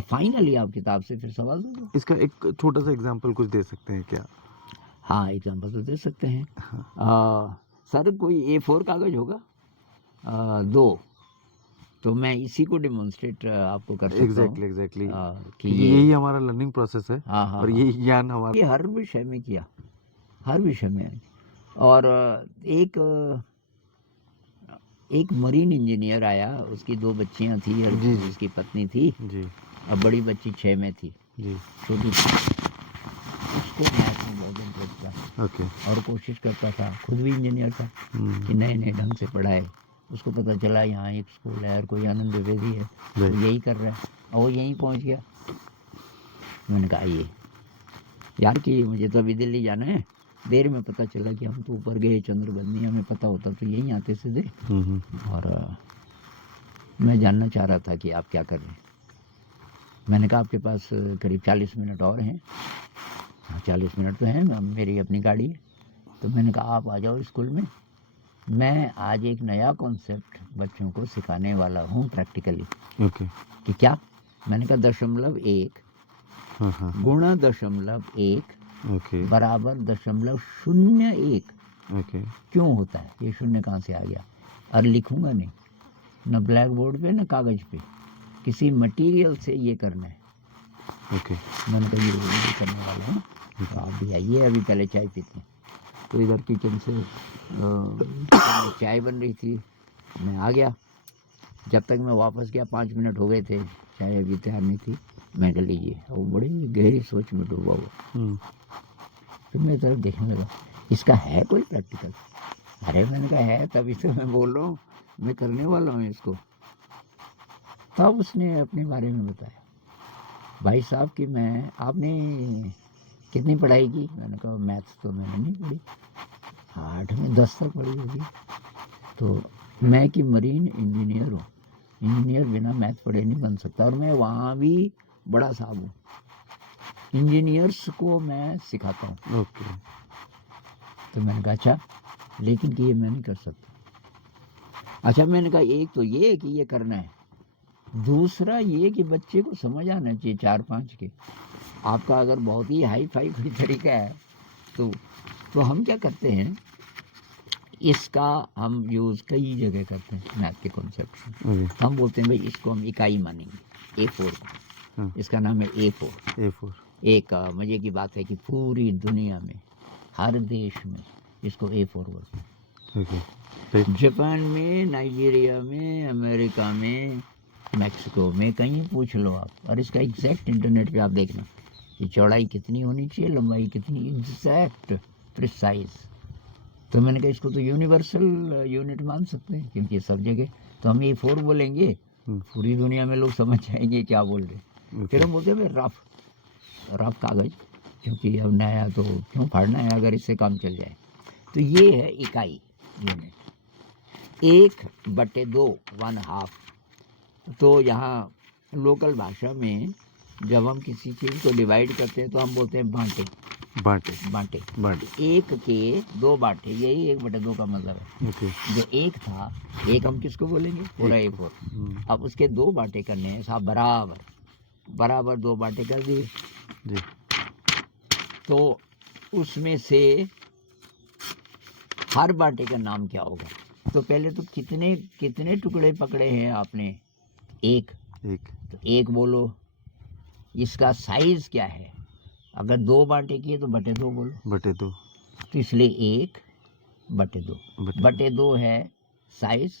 अब फाइनली आप किताब से फिर सवाल दे दो। इसका एक छोटा सा एग्जांपल कुछ दे सकते हैं क्या? हाँ, एग्जाम्पल तो दे सकते हैं। हाँ। सर कोई A4 कागज होगा, 2, तो मैं इसी को डेमोन्स्ट्रेट आपको कर सकता हूँ एग्जैक्टली कि क्योंकि ये, यही हमारा लर्निंग प्रोसेस है। हाँ हाँ और हाँ, यही ज्ञान हमारा ये हर विषय में किया, हर विषय में। और एक मरीन इंजीनियर आया, उसकी 2 बच्चियां थी और जी, जी। उसकी पत्नी थी, जी, और बड़ी बच्ची 6 में थी, जी। छोटी थी। उसको मैथ में बहुत इंटरेस्ट था ओके। और कोशिश करता था, खुद भी इंजीनियर था, कि नए नए ढंग से पढ़ाए। उसको पता चला यहाँ एक स्कूल है और कोई आनंद द्विवेदी है, वो यही कर रहा है, और वो यहीं पहुँच गया। मैंने कहा आइए यार कि मुझे तो अभी दिल्ली जाना है, देर में पता चला कि हम तो ऊपर गए चंद्रबंदी, हमें पता होता तो यहीं आते सीधे। और मैं जानना चाह रहा था कि आप क्या कर रहे हैं। मैंने कहा आपके पास करीब 40 मिनट और हैं। हाँ 40 मिनट तो हैं, मेरी अपनी गाड़ी है। तो मैंने कहा आप आ जाओ स्कूल में, मैं आज एक नया कॉन्सेप्ट बच्चों को सिखाने वाला हूँ प्रैक्टिकली। ओके। कि क्या? मैंने कहा 0.1 गुणा 0.1 ओके। बराबर 0.01 ओके। क्यों होता है, ये शून्य कहाँ से आ गया। और लिखूंगा नहीं, न ब्लैक बोर्ड पे न कागज पे, किसी मटेरियल से ये करना है। ओके। मैंने कहा ये करने वाला हूँ, तो आप भी आइए, अभी पहले चाय पीते हैं। तो इधर किचन से चाय बन रही थी, मैं आ गया। जब तक मैं वापस गया 5 मिनट हो गए थे, चाय अभी तैयार नहीं थी। मैं कह लीजिए, वो बड़ी गहरी सोच में डूबा हुआ। फिर मैं तरफ देखने लगा, इसका है कोई प्रैक्टिकल? अरे मैंने कहा है, तभी तो मैं बोल रहा हूँ, मैं करने वाला हूँ इसको। तब उसने अपने बारे में बताया, भाई साहब कि मैं, आपने कितनी पढ़ाई की? मैंने कहा मैथ्स तो मैंने नहीं पढ़ी, 8 में 10 तक पढ़ी होगी। तो मैं कि मरीन इंजीनियर हूँ, इंजीनियर बिना मैथ पढ़े नहीं बन सकता, और मैं वहाँ भी बड़ा साहब हूँ, इंजीनियर्स को मैं सिखाता हूँ। ओके। तो मैंने कहा अच्छा, लेकिन कि ये मैं नहीं कर सकता। अच्छा, मैंने कहा एक तो ये कि ये करना है, दूसरा ये कि बच्चे को समझ आना चाहिए 4-5 के। आपका अगर बहुत ही हाई फाई कोई तरीका है तो हम क्या करते हैं, इसका हम यूज़ कई जगह करते हैं मैथ के कॉन्सेप्ट में। हम बोलते हैं भाई इसको हम इकाई मानेंगे, A4 को, इसका नाम है A4। एक मज़े की बात है कि पूरी दुनिया में हर देश में इसको A4 बोलते हैं। जापान में, नाइजीरिया में, अमेरिका में, मैक्सिको में, कहीं पूछ लो आप, और इसका एग्जैक्ट इंटरनेट पे आप देखना कि चौड़ाई कितनी होनी चाहिए, लंबाई कितनी, एग्जैक्ट प्रिसाइज। तो मैंने कहा इसको तो यूनिवर्सल यूनिट मान सकते हैं, क्योंकि सब जगह तो हम A4 बोलेंगे, पूरी दुनिया में लोग समझ जाएंगे क्या बोल रहे। फिर हम बोलते हैं रफ कागज, क्योंकि अब नया तो क्यों फाड़ना है अगर इससे काम चल जाए। तो ये है इकाई, यूनिट। 1/2, 1/2। तो यहाँ लोकल भाषा में जब हम किसी चीज़ को डिवाइड करते हैं तो हम बोलते हैं बांटे। एक के 2 बांटे, यही 1/2 का मतलब है। जो एक था, एक हम किसको बोलेंगे, पूरा A4। अब उसके 2 बांटे करने हैं साहब, बराबर 2 बांटे कर दिए। तो उसमें से हर बांटे का नाम क्या होगा? तो पहले तो कितने टुकड़े पकड़े हैं आपने? एक। तो एक बोलो। इसका साइज क्या है? अगर 2 बांटे किए तो 2/2 बोलो। 2/2। तो इसलिए 1/2 है साइज।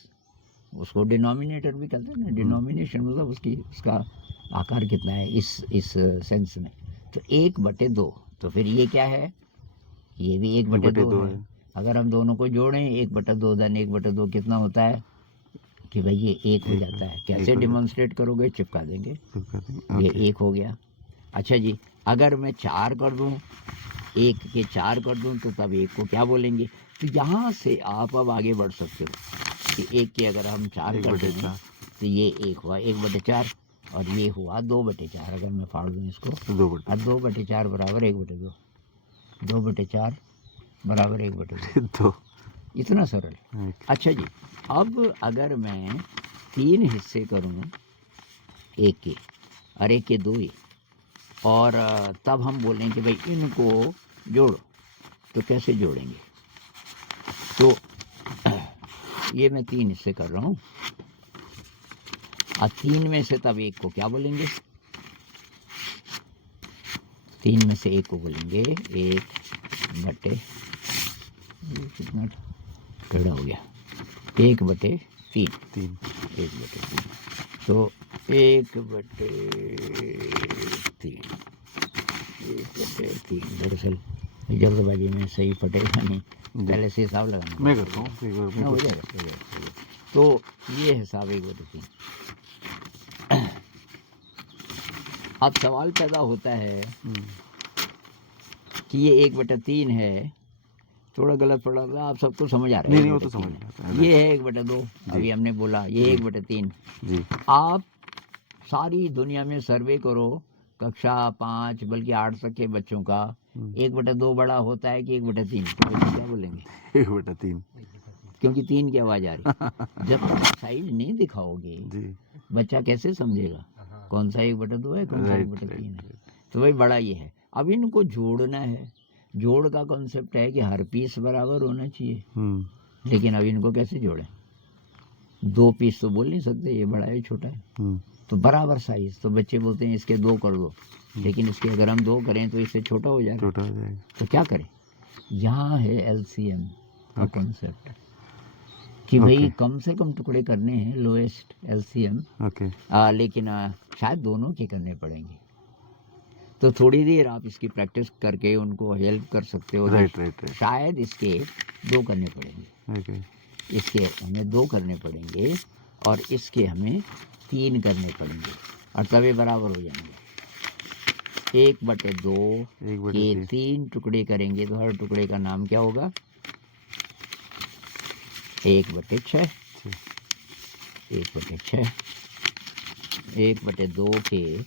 उसको डिनोमिनेटर भी कहते हैं ना, डिनोमिनेशन मतलब उसका आकार कितना है इस सेंस में। तो 1/2। तो फिर ये क्या है? ये भी 1/2 है। अगर हम दोनों को जोड़ें, 1/2 धन 1/2 कितना होता है कि भाई ये 1 हो जाता है। कैसे डिमॉन्स्ट्रेट करोगे? चिपका देंगे, ये 1 हो गया। अच्छा जी, अगर मैं 4 कर दूं, 1 के 4 कर दूं, तो तब 1 को क्या बोलेंगे? तो यहाँ से आप अब आगे बढ़ सकते हो कि 1 के अगर हम 4 कर दें तो ये 1 हुआ 1/4, और ये हुआ 2/4। अगर मैं फाड़ दूँ इसको, 2/4 बराबर 1/2, 2/4 बराबर 1/2। इतना सरल। अच्छा जी, अब अगर मैं 3 हिस्से करूँ 1 के, और एक के 2 ही, और तब हम बोलें कि भाई इनको जोड़ो, तो कैसे जोड़ेंगे? तो ये मैं 3 हिस्से कर रहा हूँ, और 3 में से तब एक को क्या बोलेंगे? 3 में से एक को बोलेंगे 1/, ये कितना टेढ़ा हो गया, 1/3, 3 1/3, तो 1/3 दरअसल जल्दबाजी में सही फटेगा नहीं, पहले से हिसाब लगाना मैं करता हूँ एक बार ना, हो मेरे जाएगा, हो जाएगा। तो ये हिसाब 1/3। अब सवाल पैदा होता है कि ये 1/3 है, थोड़ा गलत पड़ा था, आप सबको समझ आ रहा है? नहीं, वो तो समझ में आता है। ये है 1/2, अभी हमने बोला ये 1/3। जी आप सारी दुनिया में सर्वे करो, कक्षा 5 बल्कि 8 तक के बच्चों का, 1/2 बड़ा होता है कि 1/3? तो बच्चे क्या बोलेंगे? 1/3 क्योंकि 3 की आवाज़ आ रही। जब तक साइज नहीं दिखाओगे, जी बच्चा कैसे समझेगा कौन सा 1/2 है, कौन सा राइट 1/3 है? तो भाई बड़ा ये है। अब इनको जोड़ना है, जोड़ का कॉन्सेप्ट है कि हर पीस बराबर होना चाहिए, लेकिन अब इनको कैसे जोड़ें? 2 पीस तो बोल नहीं सकते, ये बड़ा है छोटा है, तो बराबर साइज। तो बच्चे बोलते हैं इसके 2 कर दो, लेकिन इसके अगर हम 2 करें तो इससे छोटा हो जाएगा, छोटा हो जाएगा। तो क्या करें? यहाँ है LCM का कॉन्सेप्ट कि भाई कम से कम टुकड़े करने हैं, लोएस्ट LCM, ओके लेकिन शायद दोनों के करने पड़ेंगे। तो थोड़ी देर आप इसकी प्रैक्टिस करके उनको हेल्प कर सकते हो। राइट शायद इसके 2 करने पड़ेंगे, ओके इसके हमें 2 करने पड़ेंगे, और इसके हमें 3 करने पड़ेंगे, और तभी बराबर हो जाएंगे। 1/2 के 3 टुकड़े करेंगे तो हर टुकड़े का नाम क्या होगा? 1/6। 1/6 1/2 के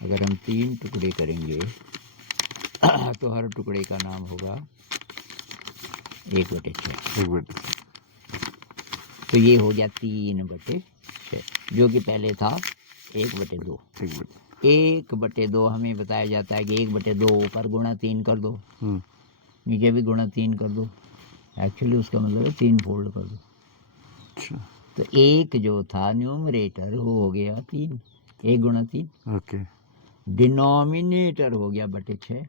अगर हम 3 टुकड़े करेंगे तो हर टुकड़े का नाम होगा 1/6। तो ये हो गया 3/6, जो कि पहले था 1/2। 1/2 हमें बताया जाता है कि 1/2 ऊपर गुणा 3 कर दो, नीचे भी गुणा 3 कर दो। एक्चुअली उसका मतलब है 3 फोल्ड कर दो। तो 1 जो था न्यूमरेटर वो हो गया 3, 1 गुणा 3। ओके डिनोमिनेटर हो गया 6/6।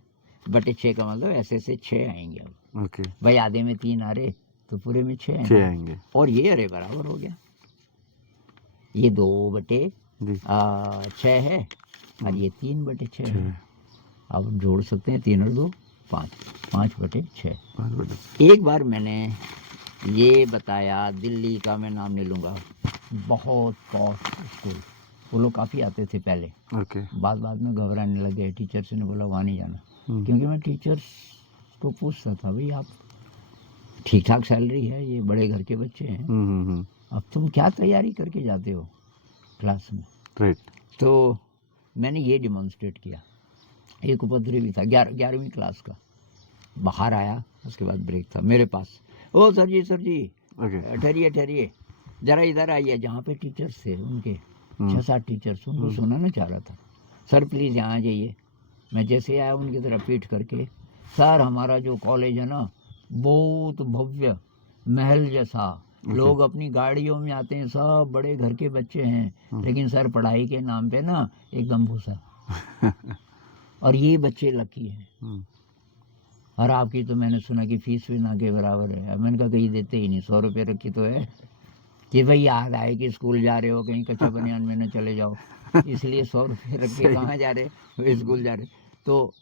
6 का मतलब ऐसे से 6 आएंगे। अब ओके भाई आधे में 3 आ रहे तो पूरे में 6 आएंगे, और ये अरे बराबर हो गया। ये 2/6 है और ये 3/6 है। अब जोड़ सकते हैं 3 और 2 5, 5/6। एक बार मैंने ये बताया, दिल्ली का मैं नाम नहीं लूँगा, बहुत कॉस्ट स्कूल, वो लोग काफ़ी आते थे पहले, ओके बाद में घबराने लगे। टीचर्स ने बोला वहाँ नहीं जाना, क्योंकि मैं टीचर्स को पूछता था भाई आप ठीक ठाक सैलरी है, ये बड़े घर के बच्चे हैं, अब तुम क्या तैयारी करके जाते हो क्लास में? राइट तो मैंने ये डिमॉन्स्ट्रेट किया। एक उपद्रवी था 11वीं क्लास का, बाहर आया, उसके बाद ब्रेक था, मेरे पास, ओ सर जी ठहरिए ज़रा इधर आइए। जहाँ पे टीचर्स थे उनके 6-7 टीचर्स, उनको सुनाना चाह रहा था। सर प्लीज़ यहाँ आ जाइए। मैं जैसे आया उनकी तरफ पीठ करके, सर हमारा जो कॉलेज है ना बहुत भव्य महल जैसा, लोग अपनी गाड़ियों में आते हैं, सब बड़े घर के बच्चे हैं, लेकिन सर पढ़ाई के नाम पे ना एकदम भूसा। और ये बच्चे लकी हैं। और आपकी तो मैंने सुना कि फीस भी ना के बराबर है। मैंने कहा कहीं देते ही नहीं, 100 रुपये रखी तो है कि भाई याद आए कि स्कूल जा रहे हो, कहीं कच्चा बनियान में न चले जाओ, इसलिए 100 रुपये रख के कहाँ जा रहे हो, स्कूल जा रहे। तो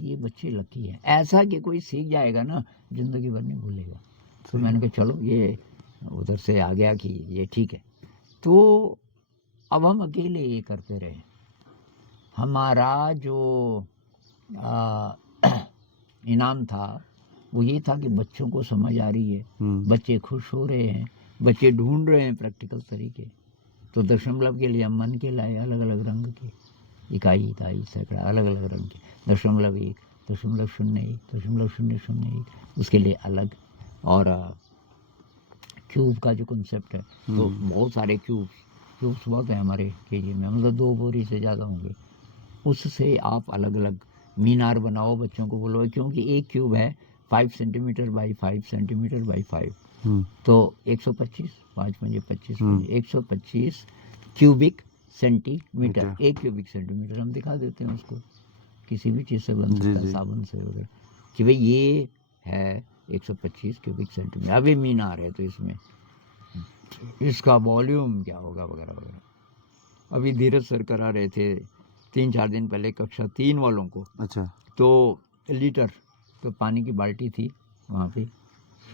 ये बच्चे लकी हैं, ऐसा कि कोई सीख जाएगा ना ज़िंदगी भर नहीं भूलेगा। तो मैंने कहा चलो ये उधर से आ गया कि ये ठीक है। तो अब हम अकेले ये करते रहे। हमारा जो इनाम था वो ये था कि बच्चों को समझ आ रही है, बच्चे खुश हो रहे हैं, बच्चे ढूंढ रहे हैं प्रैक्टिकल तरीके। तो दशमलव के लिए हम मन के लाए, अलग अलग रंग के, इकाई इकाई सैकड़ा अलग अलग रंग के, 0.1, 0.01, 0.001, उसके लिए अलग। और क्यूब का जो कॉन्सेप्ट है, तो बहुत सारे क्यूब क्यूब्स बहुत है हमारे केजी में, मतलब 2 बोरी से ज़्यादा होंगे। उससे आप अलग अलग मीनार बनाओ, बच्चों को बोलो, क्योंकि एक क्यूब है 5 सेंटीमीटर बाई 5 सेंटीमीटर बाई 5, तो 125, 5 पंजे 25, 125 क्यूबिक सेंटीमीटर। एक क्यूबिक सेंटीमीटर हम दिखा देते हैं उसको, किसी भी चीज़ से बन सकता है, साबुन से वगैरह, कि भाई ये है 125 क्यूबिक सेंटीमीटर। अब ये मीनार है तो इसमें इसका वॉल्यूम क्या होगा वगैरह वगैरह। अभी धीरज सर करा रहे थे 3-4 दिन पहले कक्षा 3 वालों को। अच्छा। तो लीटर, तो पानी की बाल्टी थी वहाँ पे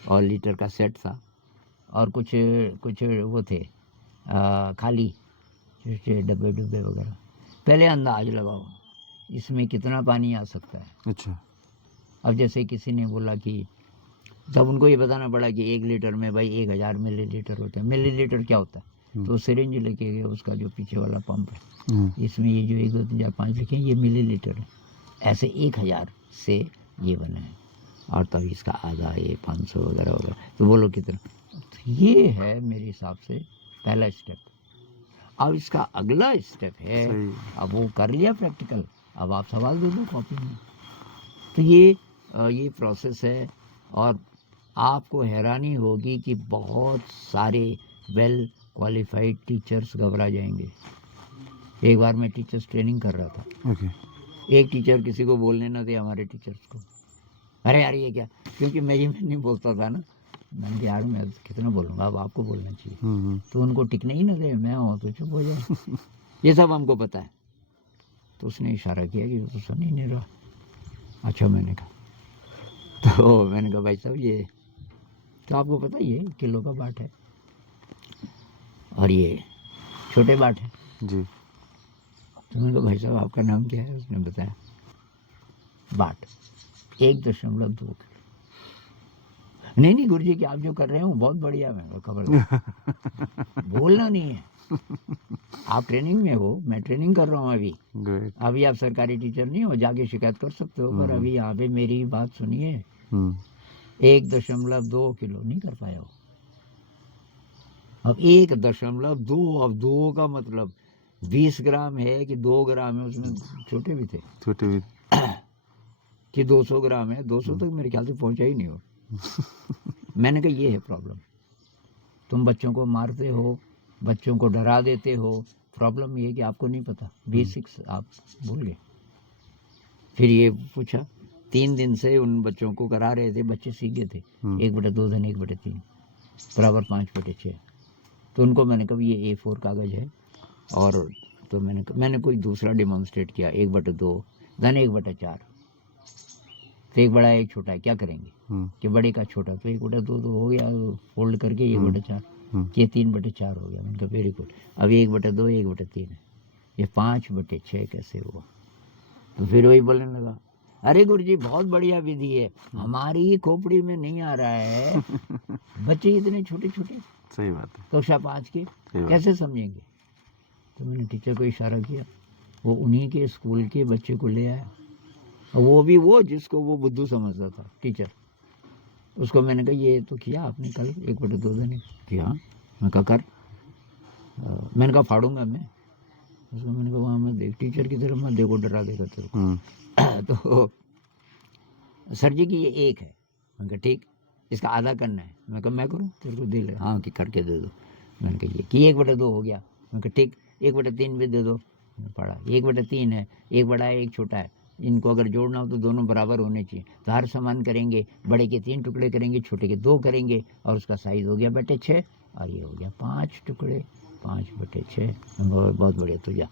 और लीटर का सेट था और कुछ कुछ वो थे खाली डब्बे डब्बे वगैरह। पहले अंदाज लगाओ इसमें कितना पानी आ सकता है। अच्छा। अब जैसे किसी ने बोला कि, तब उनको ये बताना पड़ा कि 1 लीटर में भाई 1000 मिलीलीटर होता है। मिलीलीटर क्या होता है? तो सिरिंज लेके गए, उसका जो पीछे वाला पंप है, इसमें ये जो 1 2 3 4 5 लिखे हैं ये मिलीलीटर है। ऐसे 1000 से ये बना है और तब इसका आधा ये 500 वगैरह वगैरह। तो बोलो कितना? तो ये है मेरे हिसाब से पहला स्टेप। अब इसका अगला स्टेप है, अब वो कर लिया प्रैक्टिकल, अब आप सवाल दे दो कॉपी में। तो ये प्रोसेस है और आपको हैरानी होगी कि बहुत सारे वेल क्वालिफाइड टीचर्स घबरा जाएंगे। एक बार मैं टीचर्स ट्रेनिंग कर रहा था। एक टीचर किसी को बोलने ना दे हमारे टीचर्स को, अरे यार ये क्या, क्योंकि मैं नहीं बोलता था ना, मैंने यार मैं कितना बोलूँगा, अब आपको बोलना चाहिए। तो उनको टिकने ही ना दे, मैं हूँ तो चुप हो जाए। ये सब हमको पता है। तो उसने इशारा किया कि वो तो सुन ही नहीं रहा। अच्छा, मैंने कहा, तो मैंने कहा भाई साहब ये तो आपको पता ही है किलो का बाट है और ये छोटे बाट है जी। तो मैंने कहा भाई साहब आपका नाम क्या है? उसने बताया बाट 1.2 किलो। नहीं गुरुजी कि आप जो कर रहे हो बहुत बढ़िया। मैं खबर बोलना नहीं है, आप ट्रेनिंग में हो, मैं ट्रेनिंग कर रहा हूँ अभी आप सरकारी टीचर नहीं हो, जाके शिकायत कर सकते हो, पर अभी यहाँ पे मेरी बात सुनिए। 1.2 किलो नहीं कर पाया हो। अब 1.2, अब 2 का मतलब 20 ग्राम है कि 2 ग्राम है, उसमें छोटे भी थे कि 200 ग्राम है, 200 तक मेरे ख्याल से पहुंचा ही नहीं हो। मैंने कहा ये है प्रॉब्लम, तुम बच्चों को मारते हो, बच्चों को डरा देते हो। प्रॉब्लम ये है कि आपको नहीं पता, बेसिक्स आप भूल गए। फिर ये पूछा, 3 दिन से उन बच्चों को करा रहे थे, बच्चे सीख गए थे 1/2 धन 1/3 बराबर 5/6। तो उनको मैंने कहा ये A4 कागज़ है, और तो मैंने कोई दूसरा डिमॉन्स्ट्रेट किया 1/2 धन 1/4। तो एक बड़ा है एक छोटा है, क्या करेंगे कि बड़े का छोटा, तो 1/2 तो हो गया, फोल्ड करके 1/4, ये 3/4 हो गया। मैंने कहा वेरी गुड। अब 1/2 1/3 है, ये 5/6 कैसे हुआ? तो फिर वही बोलने लगा, अरे गुरुजी बहुत बढ़िया विधि है, हमारी खोपड़ी में नहीं आ रहा है। बच्चे इतने छोटे छोटे, सही बात है, कक्षा 5 के कैसे समझेंगे? तो मैंने टीचर को इशारा किया, वो उन्हीं के स्कूल के बच्चे को ले आया, और वो भी वो जिसको वो बुद्धू समझता था टीचर। उसको मैंने कहा ये तो किया आपने कल 1/2 दिन किया? मैं कहा कर। मैंने कहा फाड़ूंगा मैं उसको। मैंने कहा वहाँ मत देख, टीचर की तरफ मत देखो, डरा देगा तेरे को। तो सर जी की ये 1 है। मैंने कहा ठीक, इसका आधा करना है। मैं कहा मैं करूँ, तेरे को दे ले? हाँ कि करके दे दो। मैंने कहा ये कि 1/2 हो गया। मैंने कहा ठीक, 1/3 भी दे दो। पढ़ा 1/3 है, एक बड़ा है एक छोटा है, इनको अगर जोड़ना हो तो दोनों बराबर होने चाहिए। तो हर समान करेंगे, बड़े के 3 टुकड़े करेंगे, छोटे के 2 करेंगे, और उसका साइज हो गया 6, और ये हो गया 5 टुकड़े, 5/6। बहुत बढ़िया, तो जा।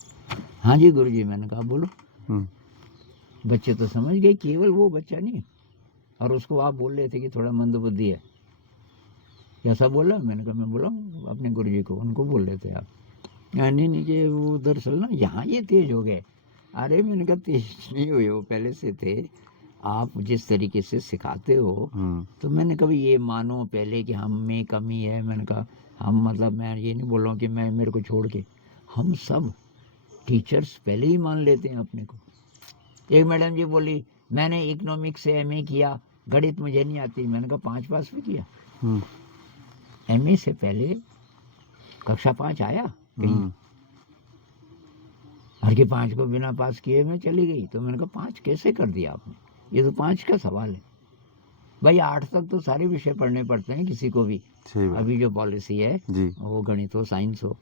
हाँ जी गुरुजी। मैंने कहा बोलो। बच्चे तो समझ गए, केवल वो बच्चा नहीं, और उसको आप बोल रहे थे कि थोड़ा मंदबुद्धि है, कैसा बोला? मैंने कहा मैं बोला अपने गुरुजी को, उनको बोल रहे थे आप? नहीं कि वो दरअसल ना यहाँ ये तेज हो गए। अरे मैंने कहा तेज नहीं हुए, वो पहले से थे, आप जिस तरीके से सिखाते हो। तो मैंने कभी ये मानो पहले कि हम में कमी है। मैंने कहा हम, मतलब मैं ये नहीं बोल रहा हूँ कि मैं मेरे को छोड़ के, हम सब टीचर्स पहले ही मान लेते हैं अपने को। एक मैडम जी बोली मैंने इकोनॉमिक्स से MA किया, गणित मुझे नहीं आती। मैंने कहा 5 पास भी किया? MA से पहले कक्षा 5 आया? कहीं, हर के 5 को बिना पास किए मैं चली गई। तो मैंने कहा 5 कैसे कर दिया आपने, ये तो 5 का सवाल है। भाई 8 तक तो सारे विषय पढ़ने पड़ते हैं किसी को भी। सही बात अभी जो पॉलिसी है जी। वो गणित हो साइंस हो,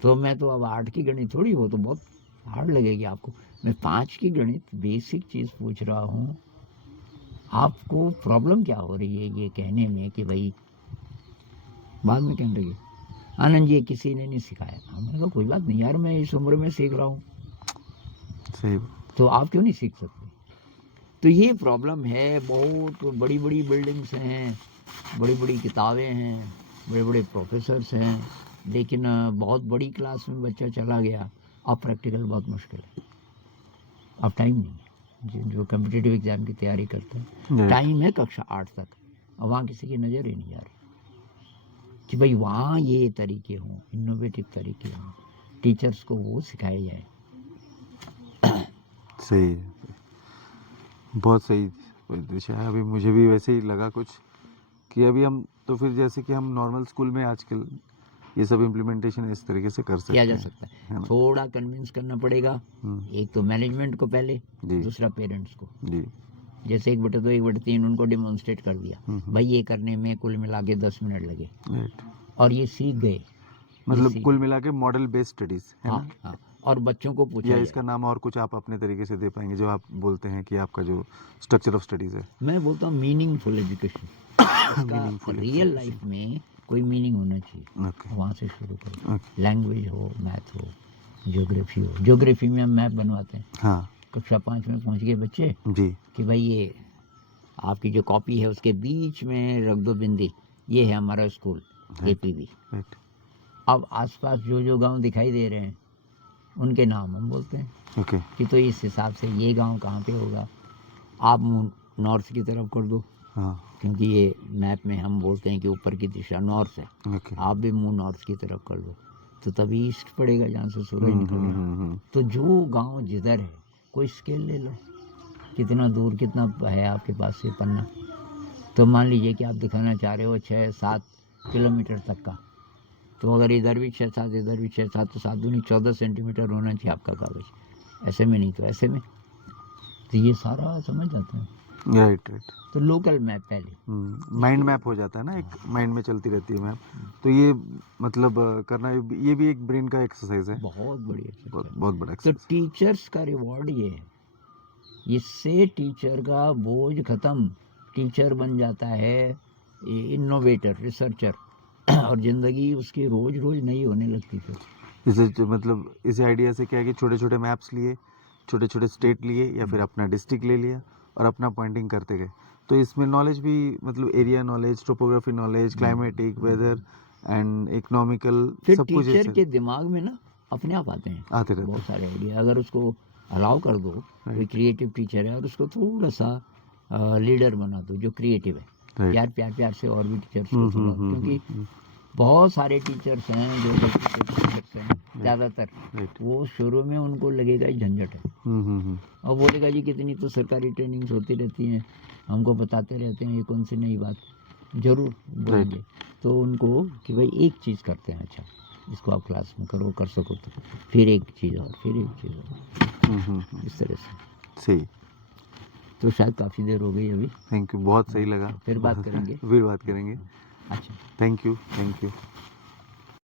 तो मैं तो अब 8 की गणित थोड़ी हो तो बहुत हार्ड लगेगी आपको। मैं 5 की गणित बेसिक चीज़ पूछ रहा हूँ, आपको प्रॉब्लम क्या हो रही है ये कहने में कि भाई, बाद में कहने लगे आनंद जी किसी ने नहीं सिखाया। मैंने कहा कोई बात नहीं यार, मैं इस उम्र में सीख रहा हूँ, सही तो आप क्यों नहीं सीख सकते। तो ये प्रॉब्लम है, बहुत बड़ी बड़ी बिल्डिंग्स हैं, बड़ी बड़ी किताबें हैं, बड़े बड़े प्रोफेसर्स हैं, लेकिन बहुत बड़ी क्लास में बच्चा चला गया, अब प्रैक्टिकल बहुत मुश्किल है, अब टाइम नहीं है। जो कम्पिटिटिव एग्ज़ाम की तैयारी करते हैं, Right. टाइम है कक्षा 8 तक, और वहाँ किसी की नज़र ही नहीं जा रही कि भाई वहाँ ये तरीके हों, इनोवेटिव तरीके हों, टीचर्स को वो सिखाए जाए। सही है, बहुत सही विषय है। अभी मुझे भी वैसे ही लगा कुछ कि अभी हम तो फिर जैसे कि हम नॉर्मल स्कूल में आजकल ये सब इम्प्लीमेंटेशन इस तरीके से कर सकते किया जा हैं, सकता है है, ना? थोड़ा कन्विंस करना पड़ेगा, एक तो मैनेजमेंट को पहले, जी। दूसरा पेरेंट्स को। जी। जैसे 1/2 1/3 उनको डेमोन्स्ट्रेट कर दिया, भाई ये करने में कुल मिला के 10 मिनट लगे, राइट, और ये सीख गए। मतलब कुल मिला के मॉडल बेस्ड स्टडीज है हाँ ना? हाँ, और बच्चों को पूछा या जाए। इसका नाम और कुछ आप अपने तरीके से दे पाएंगे जो आप बोलते हैं कि आपका जो स्ट्रक्चर ऑफ स्टडीज है? मैं बोलता हूँ मीनिंगफुल एजुकेशन, इसका Meaningful रियल education. लाइफ में कोई मीनिंग होना चाहिए, ओके वहाँ से शुरू करो। ओके, लैंग्वेज हो, मैथ हो, ज्योग्राफी हो। ज्योग्राफी में हम मैप बनवाते हैं, हाँ कक्षा 5 में पहुँच गए बच्चे जी, कि भाई ये आपकी जो कॉपी है उसके बीच में रख दो बिंदी, ये है हमारा स्कूल APB। राइट, अब आसपास जो गांव दिखाई दे रहे हैं उनके नाम हम बोलते हैं ओके, कि तो इस हिसाब से ये गांव कहाँ पे होगा, आप मुंह नॉर्थ की तरफ कर दो, हाँ क्योंकि ये मैप में हम बोलते हैं कि ऊपर की दिशा नॉर्थ है, ओके, आप भी मुंह नॉर्थ की तरफ कर दो, तो तभी ईस्ट पड़ेगा जहाँ से सूरज निकल रहा है। तो जो गांव जिधर है, कोई स्केल ले लो, कितना दूर कितना है आपके पास से पन्ना, तो मान लीजिए कि आप दिखाना चाह रहे हो 6-7 किलोमीटर तक का, तो अगर इधर भी 6-7 इधर भी 6-7, तो 7 दूनी 14 सेंटीमीटर होना चाहिए आपका कागज, ऐसे में नहीं तो ऐसे में। तो ये सारा समझ जाते हैं। राइट राइट, तो लोकल मैप पहले, माइंड मैप हो जाता है ना, एक माइंड में चलती रहती है मैप। तो ये मतलब करना ये भी एक ब्रेन का एक्सरसाइज है, बहुत बड़ी बहुत एक्सरसाइज। बहुत बड़ा तो एक्सरसाइज। टीचर्स का रिवॉर्ड ये है, इससे टीचर का बोझ खत्म, टीचर बन जाता है इनोवेटर, रिसर्चर, और ज़िंदगी उसकी रोज रोज नई होने लगती है। इसे मतलब इस आइडिया से क्या है कि छोटे छोटे मैप्स लिए, छोटे छोटे स्टेट लिए या फिर अपना डिस्ट्रिक्ट ले लिया और अपना पॉइंटिंग करते गए, तो इसमें नॉलेज भी मतलब area knowledge, topography knowledge, climatic, weather and economical, फिर सब कुछ टीचर इससे के दिमाग में ना अपने आप आते हैं आते रहते बहुत सारे आइडिया, अगर उसको अलाउ कर दो, कोई क्रिएटिव टीचर है और उसको थोड़ा सा लीडर बना दो जो क्रिएटिव है, Right. प्यार प्यार प्यार से और भी टीचर्स को थोड़ा, क्योंकि बहुत सारे टीचर्स हैं जो टीचर्स हैं ज़्यादातर, Right. वो शुरू में उनको लगेगा ही झंझट है, और बोलेगा जी कितनी तो सरकारी ट्रेनिंग्स होती रहती हैं, हमको बताते रहते हैं, ये कौन सी नई बात, जरूर बोलेंगे। तो उनको कि भाई एक चीज़ करते हैं, अच्छा इसको आप क्लास में करो, कर सको तो फिर एक चीज़ और, फिर एक चीज़ और, इस तरह से। सही, तो शायद काफ़ी देर हो गई अभी। थैंक यू, बहुत सही लगा। फिर बात करेंगे। फिर बात करेंगे। अच्छा, थैंक यू, थैंक यू।